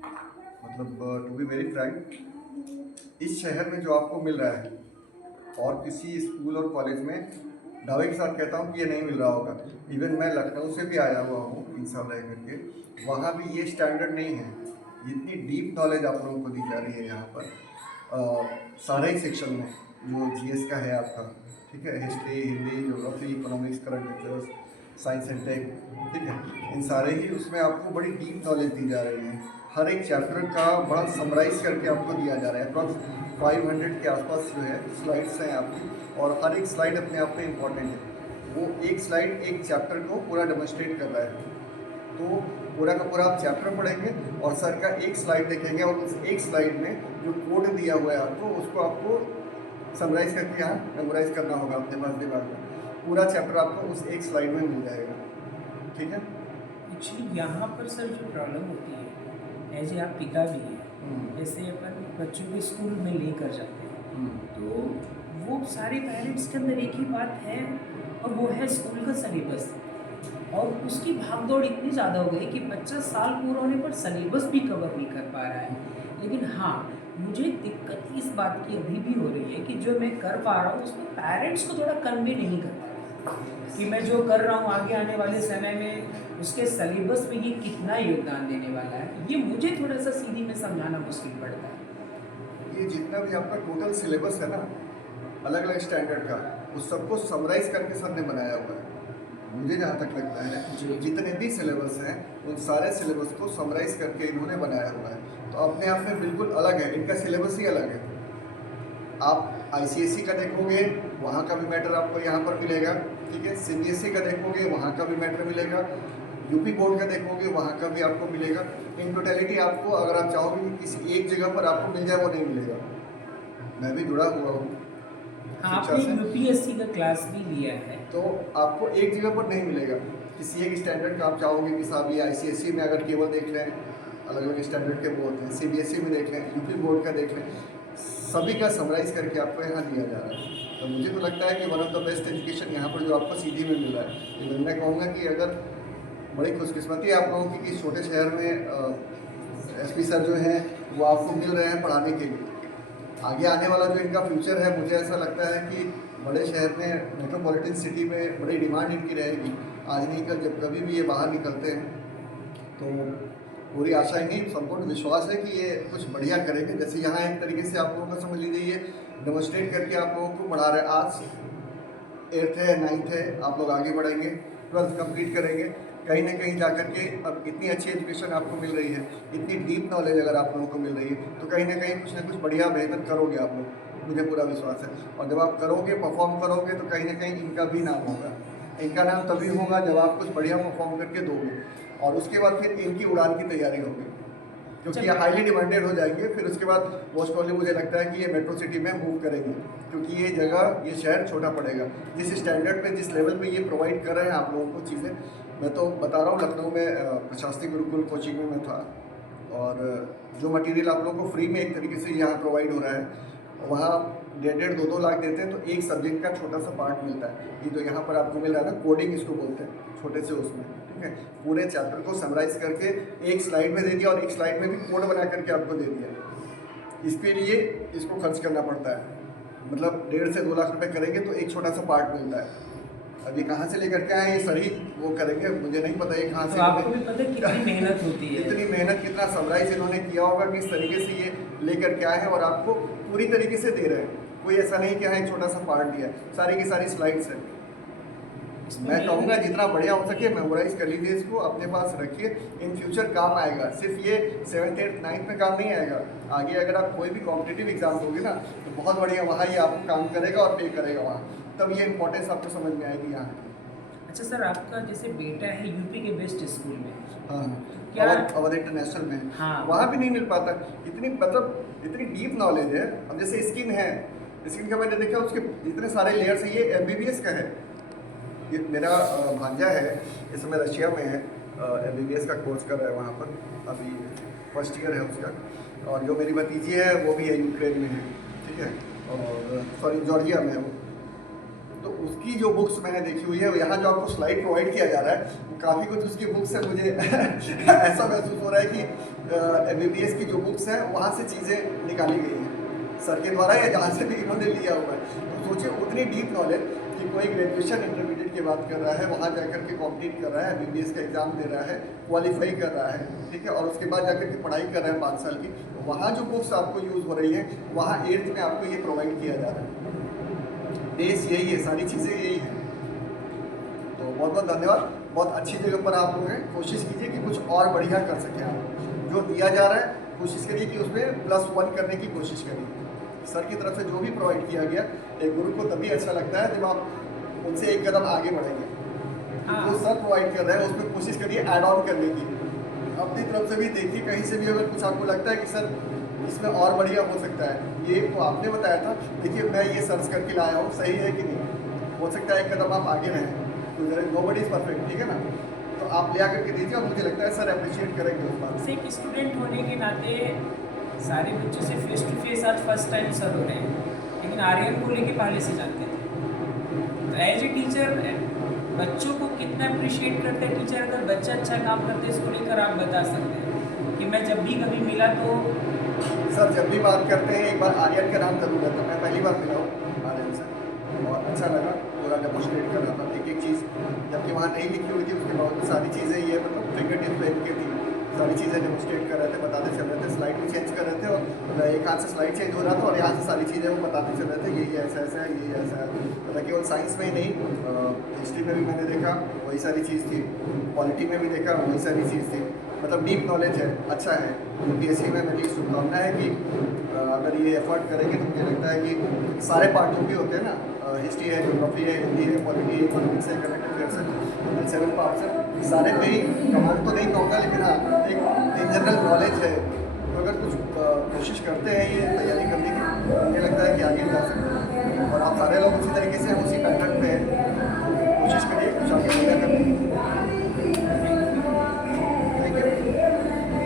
मतलब to be very Frank, इस शहर में जो आपको मिल रहा है और किसी स्कूल और कॉलेज में दावे के साथ कहता हूँ कि ये नहीं मिल रहा होगा। इवन मैं लखनऊ से भी आया हुआ हूँ 3 साल रह करके, वहाँ भी ये स्टैंडर्ड नहीं है। जितनी डीप नॉलेज आप लोगों को दी जा रही है यहाँ पर सारे ही सेक्शन में, जो जीएस का है आपका, ठीक है, history, Hindi, geography, economics, current affairs, science and tech, ठीक है, इन सारे ही उसमें आपको बड़ी डीप नॉलेज दी जा रही है। हर एक चैप्टर का बड़ा समराइज करके आपको दिया जा रहा है। अप्रॉक्स 500 के आसपास जो है स्लाइड्स हैं आपकी, और हर एक स्लाइड अपने आप में इम्पॉर्टेंट है। वो एक स्लाइड एक चैप्टर को पूरा डेमोन्स्ट्रेट कर रहा है। तो पूरा का पूरा आप चैप्टर पढ़ेंगे और सर का एक स्लाइड देखेंगे, और उस एक स्लाइड में जो कोड दिया हुआ है आपको, उसको आपको समराइज़ करके यहाँ मेमोराइज़ करना होगा अपने पास दिमाग में। पूरा चैप्टर आपको उस एक स्लाइड में मिल जाएगा, ठीक है। एक्चुअली यहाँ पर सर जो प्रॉब्लम होती है, एज ए आप पिता भी हैं, जैसे अपन बच्चों को स्कूल में लेकर जाते हैं, तो वो सारे पेरेंट्स के अंदर एक ही बात है, और वो है स्कूल का सिलेबस। और उसकी भागदौड़ इतनी ज़्यादा हो गई कि बच्चा साल पूरा होने पर सिलेबस भी कवर नहीं कर पा रहा है। लेकिन हाँ, मुझे दिक्कत इस बात की अभी भी हो रही है कि जो मैं कर पा रहा हूँ उसमें पेरेंट्स को थोड़ा कन्वे नहीं कर पा रहा कि मैं जो कर रहा हूँ आगे आने वाले समय में उसके सिलेबस में ये कितना योगदान देने वाला है। ये मुझे थोड़ा सा सीधी में समझाना मुश्किल पड़ता है। ये जितना भी आपका टोटल सिलेबस है ना, अलग अलग स्टैंडर्ड का, उस सबको समराइज करके सर ने बनाया हुआ है। मुझे जहाँ तक लगता है जितने भी सिलेबस हैं उन सारे सिलेबस को समराइज करके इन्होंने बनाया हुआ है। तो अपने आप में बिल्कुल अलग है, इनका सिलेबस ही अलग है। आप आईसीएसई का देखोगे, वहाँ का भी मैटर आपको यहाँ पर मिलेगा, ठीक है। सीबीएसई का देखोगे, वहाँ का भी मैटर मिलेगा। यूपी बोर्ड का देखोगे, वहाँ का भी आपको मिलेगा। इन टोटलिटी आपको, अगर आप चाहोगे कि किसी एक जगह पर आपको मिल जाए, वो नहीं मिलेगा। मैं भी जुड़ा हुआ हूँ शिक्षा आपने से, यूपीएससी का क्लास भी लिया है, तो आपको एक जगह पर नहीं मिलेगा किसी एक स्टैंडर्ड का। आप चाहोगे कि साहब ये आईसीएसई में अगर केवल देख लें, अलग अलग स्टैंडर्ड के बोर्ड हैं, सीबीएसई में देख लें, यूपी बोर्ड का देख लें, सभी का समराइज करके आपको यहाँ दिया जा रहा है। तो मुझे तो लगता है कि one of the best education यहाँ पर जो आपको सीधी में मिल रहा है। लेकिन मैं कहूँगा कि अगर बड़ी खुशकिस्मती है आप लोगों की कि छोटे शहर में एसपी सर जो हैं वो आपको मिल रहे हैं पढ़ाने के लिए। आगे आने वाला जो इनका फ्यूचर है, मुझे ऐसा लगता है कि बड़े शहर में, मेट्रोपॉलिटन सिटी में बड़ी डिमांड इनकी रहेगी। आज नहीं कल जब कभी भी ये बाहर निकलते हैं, तो पूरी आशा ही नहीं, संपूर्ण विश्वास है कि ये कुछ बढ़िया करेंगे। जैसे यहाँ एक तरीके से आप लोगों का समझ लीजिए, ये डेमोन्स्ट्रेट करके आप लोगों को पढ़ा रहे हैं। आज 8th है, 9th है, आप लोग आगे बढ़ेंगे, 12th कंप्लीट करेंगे, कहीं ना कहीं जा करके अब इतनी अच्छी एजुकेशन आपको मिल रही है, इतनी डीप नॉलेज अगर आप लोगों को मिल रही है, तो कहीं ना कुछ बढ़िया बेहतर करोगे आप लोग, मुझे पूरा विश्वास है। और जब आप करोगे, परफॉर्म करोगे, तो कहीं ना कहीं इनका भी नाम होगा। इनका नाम तभी होगा जब आप कुछ बढ़िया परफॉर्म करके दोगे, और उसके बाद फिर इनकी उड़ान की तैयारी होगी, क्योंकि ये हाईली डिमांडेड हो जाएंगे। फिर उसके बाद मोस्ट प्रॉब्ली मुझे लगता है कि ये मेट्रो सिटी में मूव करेंगे, क्योंकि ये जगह, ये शहर छोटा पड़ेगा। जिस स्टैंडर्ड पे, जिस लेवल पे ये प्रोवाइड कर रहे हैं आप लोगों को चीज़ें, मैं तो बता रहा हूँ, लखनऊ में प्रशासनिक गुरुकुल कोचिंग में मैं था, और जो मटेरियल आप लोगों को फ्री में एक तरीके से यहाँ प्रोवाइड हो रहा है, वहाँ 1.5 2 लाख देते हैं, तो एक सब्जेक्ट का छोटा सा पार्ट मिलता है। ये जो यहाँ पर आपको मिल रहा है ना, कोडिंग इसको बोलते हैं, छोटे से उसमें, ठीक है, पूरे चैप्टर को समराइज करके एक स्लाइड में दे दिया, और एक स्लाइड में भी कोड बना करके आपको दे दिया। इसके लिए इसको खर्च करना पड़ता है, मतलब 1.5 से 2 लाख रुपए करेंगे तो एक छोटा सा पार्ट मिलता है। अब ये कहाँ से लेकर के आए, ये सर ही वो करेंगे, मुझे नहीं पता ये कहाँ तो से। आपको भी पता है कितनी मेहनत होती है। इतनी मेहनत, कितना समराइज इन्होंने किया होगा, किस तरीके से ये लेकर के आए हैं, और आपको पूरी तरीके से दे रहे हैं। कोई ऐसा नहीं कि हाँ एक छोटा सा पार्ट दिया है, सारी की सारी स्लाइड्स हैं। मैं कहूँगा जितना बढ़िया हो सके मेमोराइज कर लीजिए, इसको अपने पास रखिए, इन फ्यूचर काम आएगा। सिर्फ ये 7th 8th 9th में काम नहीं आएगा, आगे अगर आप कोई भी कॉम्पिटिटिव एग्जाम दोगे ना, तो बहुत बढ़िया वहाँ ये आपको काम करेगा और पे करेगा वहाँ, तब ये इंपॉर्टेंस आपको समझ में आएगी यहाँ। अच्छा सर, आपका जैसे बेटा है यूपी के बेस्ट स्कूल में, हाँ, क्या अवध इंटरनेशनल में, हाँ, वहाँ भी नहीं मिल पाता। इतनी, मतलब इतनी डीप नॉलेज है। अब जैसे स्किन है, स्किन का मैंने देखा, उसके इतने सारे लेयर्स हैं। ये एमबीबीएस का है। ये मेरा भांजा है, इस समय रशिया में है, एमबीबीएस का कोर्स कर रहा है वहाँ पर, अभी फर्स्ट ईयर है उसका। और जो मेरी भतीजी है वो भी है, यूक्रेन में है, ठीक है, और सॉरी जॉर्जिया में है वो। तो तो उसकी जो बुक्स मैंने देखी हुई है, यहाँ जो आपको स्लाइड प्रोवाइड किया जा रहा है, काफ़ी कुछ उसकी बुक्स है। मुझे ऐसा महसूस हो रहा है कि MBBS की जो बुक्स हैं वहाँ से चीज़ें निकाली गई हैं सर के द्वारा, या जहाँ से भी इन्होंने लिया हुआ है। तो सोचिए उतनी डीप नॉलेज कि कोई ग्रेजुएशन इंटरमीडिएट की बात कर रहा है, वहाँ जाकर के कॉम्पीट कर रहा है, MBBS का एग्ज़ाम दे रहा है, क्वालिफाई कर रहा है, ठीक है, और उसके बाद जाकर के पढ़ाई कर रहा है 5 साल की। वहाँ जो बुक्स आपको यूज़ हो रही है, वहाँ 8th में आपको ये प्रोवाइड किया जा रहा है। बेस यही है, सारी चीज़ें यही हैं। तो बहुत बहुत धन्यवाद। बहुत अच्छी जगह पर आप लोग हैं। कोशिश कीजिए कि कुछ और बढ़िया कर सकें आप। जो दिया जा रहा है कोशिश करिए कि उसमें +1 करने की कोशिश करिए। सर की तरफ से जो भी प्रोवाइड किया गया, एक गुरु को तभी अच्छा लगता है जब आप उनसे एक कदम आगे बढ़ेंगे। जो सर प्रोवाइड कर रहे हैं उसमें कोशिश करिए ऐड ऑन करने की। अपनी तरफ से भी देखिए, कहीं से भी अगर कुछ आपको लगता है कि सर इसमें और बढ़िया हो सकता है, ये तो आपने बताया था, देखिए मैं ये सर्च करके लाया हूँ, सही है कि नहीं, हो सकता है एक कदम आप आगे रहें। तो नोबडी इज़ परफेक्ट, ठीक है ना। तो आप ले आकर के दीजिए और मुझे लगता है सर अप्रिशिएट करेंगे उस बात से। एक स्टूडेंट होने के नाते सारे बच्चों से फेस टू फेस आज फर्स्ट टाइम सर हो रहे हैं, लेकिन आर्यन को लेके पहले से जानते थे। तो एज ए टीचर बच्चों को कितना अप्रिशिएट करते हैं टीचर, अगर बच्चा अच्छा काम करते हैं इसको लेकर आप बता सकते हैं कि मैं जब भी कभी मिला तो सर जब भी बात करते हैं एक बार आर्यन का नाम जरूर आता है। मैं पहली बार मिला हूँ आर्यन से, और अच्छा लगा, पूरा डेमोस्ट्रेट कर रहा था एक एक चीज़, जबकि वहाँ नहीं लिखी हुई थी, उसके बावजूद सारी चीज़ें ये मतलब फिंगर टिप पेन की थी, सारी चीज़ें डेमोस्ट्रेट कर रहे थे, बताते चल रहे थे, स्लाइड भी चेंज कर रहे थे, और एक हाथ से स्लाइड चेंज हो रहा था और यहाँ से सारी चीज़ें वो बताते चल रहे थे, ये ऐसा ऐसा है, ये ऐसा है। मतलब केवल साइंस में ही नहीं, हिस्ट्री में भी मैंने देखा वही सारी चीज़ थी, पॉलिटी में भी देखा वही सारी चीज़ थी। मतलब डीप नॉलेज है, अच्छा है। UPSC में मेरी शुभकामना है कि अगर ये एफर्ट करेंगे तो मुझे लगता है कि सारे पार्टों भी होते हैं ना, हिस्ट्री है, ज्योग्राफी है, हिंदी है, पॉलिटी है, इकोनॉमिक्स है, करंट अफेयर्स है, 7 पार्ट्स है, सारे में ही कमाल तो नहीं कहूँगा, लेकिन हाँ एक इन जनरल नॉलेज है। तो अगर कुछ कोशिश करते हैं ये तैयारी करने की, मुझे लगता है कि आगे जा सकते हैं। और आप सारे लोग उसी तरीके से उसी पैटर्न